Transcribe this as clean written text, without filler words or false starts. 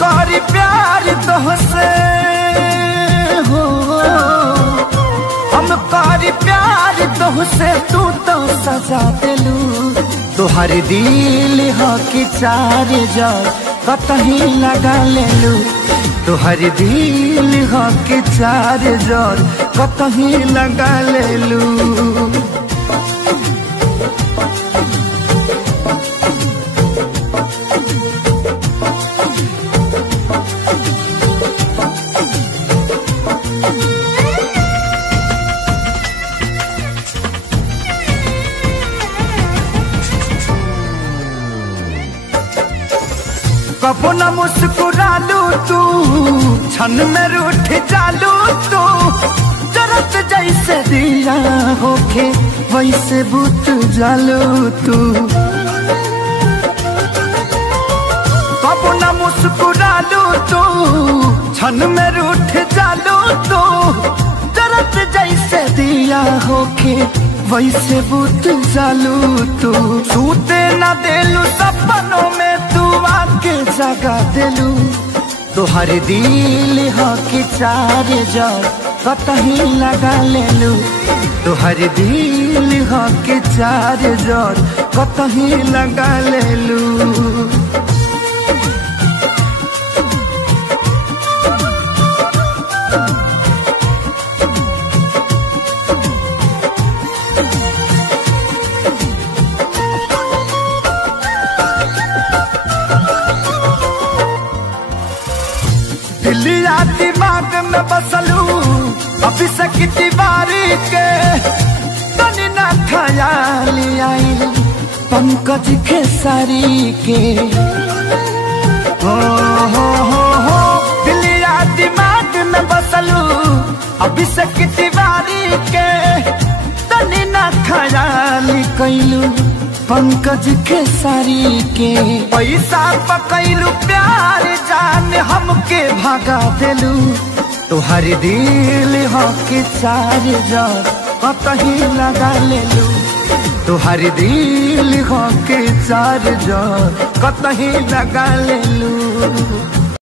करी प्यार तोहसे हो, हम करी प्यार तोहसे तू तो सजा दिलू। तोहर दिल हो कि चार जार कतही लगा लेलू। तोहर दिल हो कि चार जार कतही लगा लेलू। कबो न मुस्कुरालू तू, क्षण में रूठ जालू तू। जरत जैसे दिया होके वैसे बुत जालू तू। कबो न मुस्कुरालू तू, क्षण में रूठ जालू तू। जरत जैसे दिया होके वैसे बुत जालू तू। सूते न देलू सपनों में तू आके जगा दिलू। तोहर दिल हो कि चार जार कतही लगा लेलू। तोहर दिल हो कि चार जार कतही लगा लेलू। दिलिया दिमाग में बसलू अभी से दीवारी के। तनी ना ख्याल आई पंकज खेसारी के। हो दिलिया दिमाग में बसलू अभी से दीवारी के। तनी ना ख्याल कैलू पंकज खेसारी के। पैसा पकैलू प्यार जान हमके भागा दिलू। तोहर दिल हो कि चार जार कतही लगा लेलू। तोहर दिल हो कि चार जार कतही लगा लेलू।